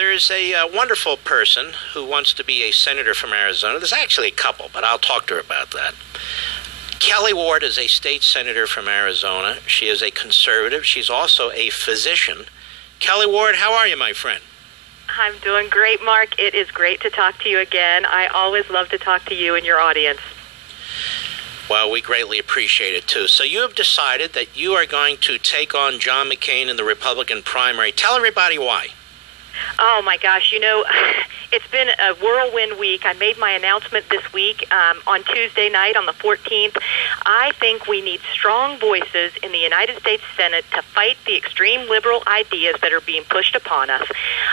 there's a wonderful person who wants to be a senator from Arizona. There's actually a couple, but I'll talk to her about that. Kelly Ward is a state senator from Arizona. She is a conservative. She's also a physician. Kelly Ward, how are you, my friend? I'm doing great, Mark. It is great to talk to you again. I always love to talk to you and your audience. Well, we greatly appreciate it, too. So you have decided that you are going to take on John McCain in the Republican primary. Tell everybody why. Oh, my gosh. It's been a whirlwind week. I made my announcement this week on Tuesday night on the 14th. I think we need strong voices in the United States Senate to fight the extreme liberal ideas that are being pushed upon us.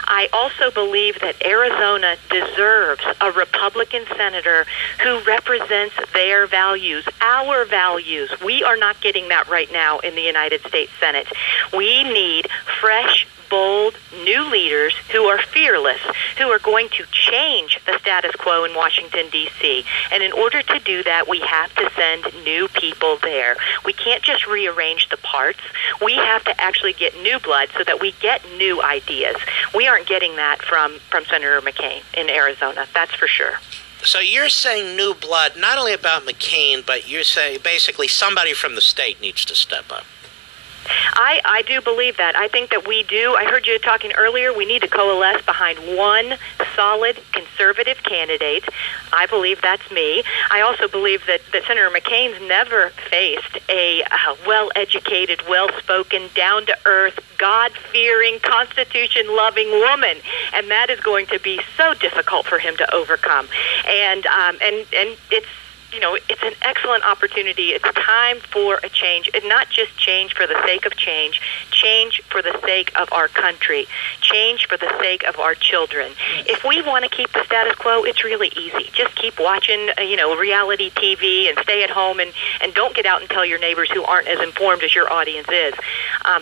I also believe that Arizona deserves a Republican senator who represents their values, our values. We are not getting that right now in the United States Senate. We need fresh, bold, new leaders who are fearless, who are going to change the status quo in Washington, D.C. And in order to do that, we have to send new people there. We can't just rearrange the parts. We have to actually get new blood so that we get new ideas. We aren't getting that from Senator McCain in Arizona, that's for sure. So you're saying new blood, not only about McCain, but you're saying basically somebody from the state needs to step up. I do believe that. I think that we do. I heard you talking earlier. We need to coalesce behind one solid conservative candidate. I believe that's me. I also believe that Senator McCain's never faced a well-educated, well-spoken, down-to-earth, God-fearing, Constitution-loving woman, and that is going to be so difficult for him to overcome. And it's an excellent opportunity. It's time for a change, and not just change for the sake of change for the sake of our country, change for the sake of our children. If we want to keep the status quo, it's really easy. Just keep watching, reality TV and stay at home and don't get out and tell your neighbors who aren't as informed as your audience is.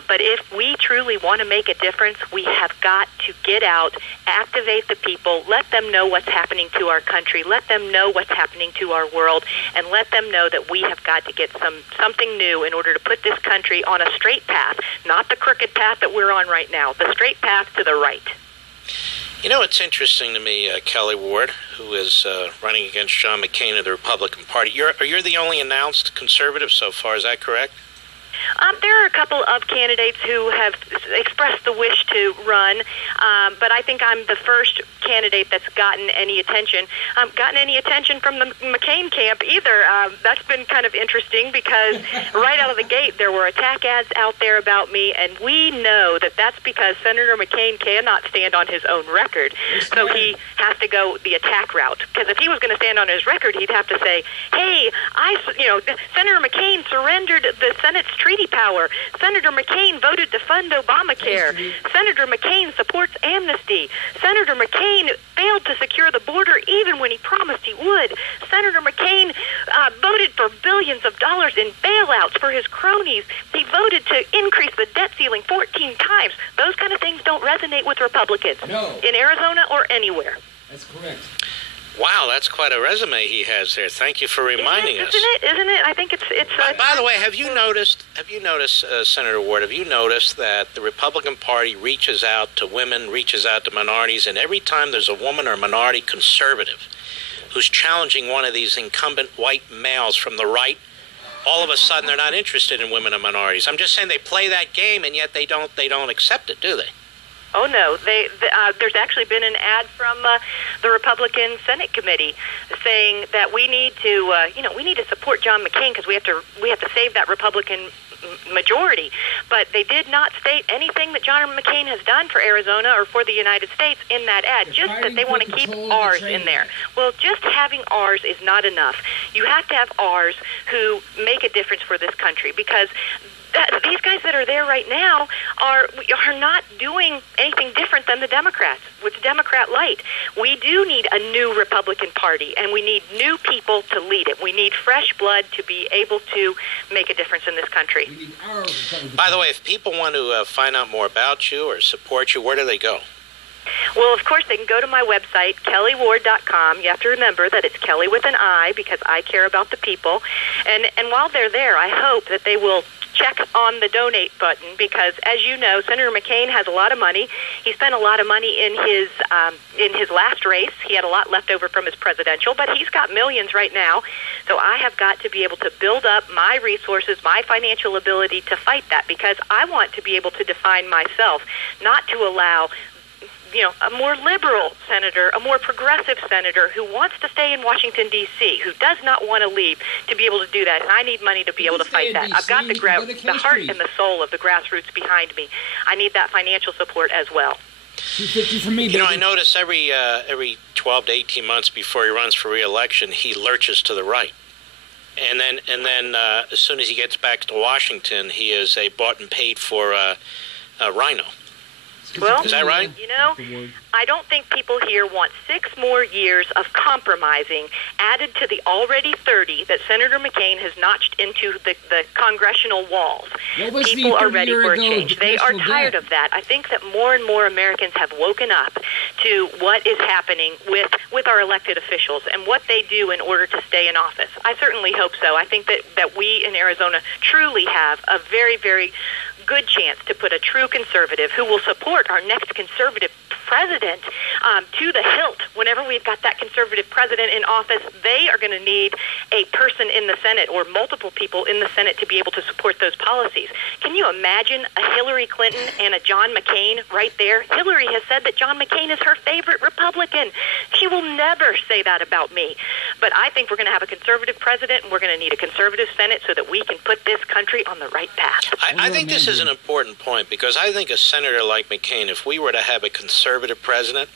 But if we truly want to make a difference, we have got to get out, activate the people, let them know what's happening to our country, let them know what's happening to our world, and let them know that we have got to get something new in order to put this country on a straight path, not the crooked path that we're on right now, the straight path to the right. It's interesting to me, Kelly Ward, who is running against John McCain of the Republican Party. You're the only announced conservative so far, is that correct? There are a couple of candidates who have expressed the wish to run, but I think I'm the first candidate that's gotten any attention from the McCain camp either. That's been kind of interesting because right out of the gate there were attack ads out there about me, and we know that that's because Senator McCain cannot stand on his own record, so he has to go the attack route. Because if he was going to stand on his record, he'd have to say, hey, Senator McCain surrendered the Senate's treaty power. Senator McCain voted to fund Obamacare. Senator McCain supports amnesty. Senator McCain failed to secure the border even when he promised he would. Senator McCain voted for billions of dollars in bailouts for his cronies. He voted to increase the debt ceiling 14 times. Those kind of things don't resonate with Republicans in Arizona or anywhere. That's correct. Wow, that's quite a resume he has there. Thank you for reminding us. Isn't it? I think it's. By the way, have you noticed, Senator Ward? Have you noticed that the Republican Party reaches out to women, reaches out to minorities, and every time there's a woman or minority conservative who's challenging one of these incumbent white males from the right, all of a sudden they're not interested in women and minorities. I'm just saying they play that game, and yet they don't accept it, do they? Oh, no. There's actually been an ad from the Republican Senate committee saying that we need to support John McCain because we have to save that Republican majority. But they did not state anything that John McCain has done for Arizona or for the United States in that ad, just that they want to keep ours in there. Well, just having ours is not enough. You have to have ours who make a difference for this country because these guys that are there right now are not doing anything different than the Democrats. It's Democrat light. We do need a new Republican Party, and we need new people to lead it. We need fresh blood to be able to make a difference in this country. By the way, if people want to find out more about you or support you, where do they go? Well, of course, they can go to my website, kellyward.com. You have to remember that it's Kelly with an I because I care about the people. And while they're there, I hope that they will check on the donate button, because, as you know, Senator McCain has a lot of money. He spent a lot of money in his last race. He had a lot left over from his presidential, but he's got millions right now. So I have got to be able to build up my resources, my financial ability to fight that, because I want to be able to define myself, not to allow a more liberal senator, a more progressive senator who wants to stay in Washington, D.C., who does not want to leave, to be able to do that. And I need money to be able to fight that. I've got the heart and the soul of the grassroots behind me. I need that financial support as well. $250 for me, baby. I notice every 12 to 18 months before he runs for re-election, he lurches to the right. And then as soon as he gets back to Washington, he is a bought and paid for rhino. Well, is that right? I don't think people here want 6 more years of compromising added to the already 30 that Senator McCain has notched into the congressional walls. People are ready for a change. They are tired of that. I think that more and more Americans have woken up to what is happening with our elected officials and what they do in order to stay in office. I certainly hope so. I think that we in Arizona truly have a very, very good chance to put a true conservative who will support our next conservative president to the hilt. Whenever we've got that conservative president in office, they are going to need a person in the Senate or multiple people in the Senate to be able to support those policies. Can you imagine a Hillary Clinton and a John McCain right there? Hillary has said that John McCain is her favorite Republican. She will never say that about me. But I think we're going to have a conservative president, and we're going to need a conservative Senate so that we can put this country on the right path. I think this is an important point, because I think a senator like McCain, if we were to have a conservative president,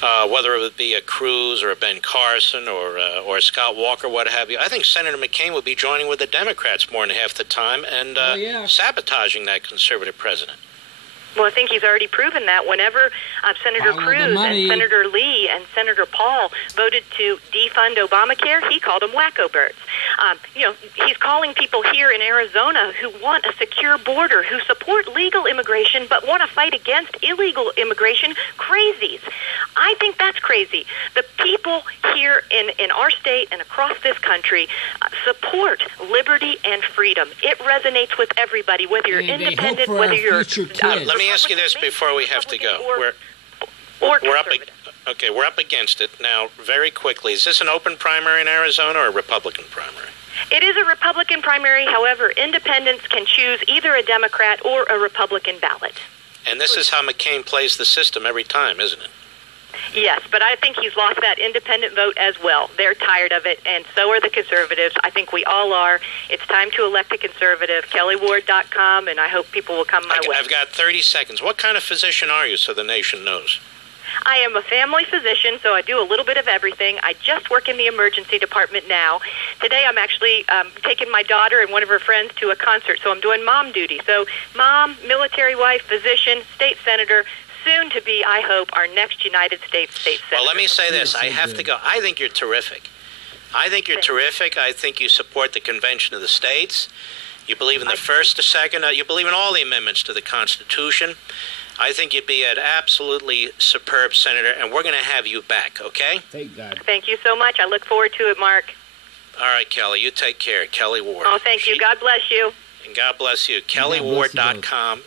whether it would be a Cruz or a Ben Carson or a Scott Walker, what have you, I think Senator McCain would be joining with the Democrats more than half the time and sabotaging that conservative president. Well, I think he's already proven that whenever Senator Cruz and Senator Lee and Senator Paul voted to defund Obamacare, he called them wacko birds. He's calling people here in Arizona who want a secure border, who support legal immigration but want to fight against illegal immigration, crazies. I think that's crazy. The people here in our state and across this country support liberty and freedom. It resonates with everybody, whether you're independent, whether you're... Let me ask you this before we have to go. We're up against it. Now, very quickly, is this an open primary in Arizona or a Republican primary? It is a Republican primary. However, independents can choose either a Democrat or a Republican ballot. And this is how McCain plays the system every time, isn't it? Yes, but I think he's lost that independent vote as well. They're tired of it, and so are the conservatives. I think we all are. It's time to elect a conservative. KellyWard.com, and I hope people will come my way. I've got 30 seconds. What kind of physician are you, so the nation knows? I am a family physician, so I do a little bit of everything. I just work in the emergency department now. Today I'm actually taking my daughter and one of her friends to a concert, so I'm doing mom duty. So mom, military wife, physician, state senator, soon to be, I hope, our next United States state senator. Well, let me say this. I have to go. I think you're terrific. I think you support the Convention of the States. You believe in the First, the Second. You believe in all the amendments to the Constitution. I think you'd be an absolutely superb senator, and we're going to have you back, okay? Thank God. Thank you so much. I look forward to it, Mark. All right, Kelly. You take care. Kelly Ward. Oh, thank you. God bless you. And God bless you. KellyWard.com.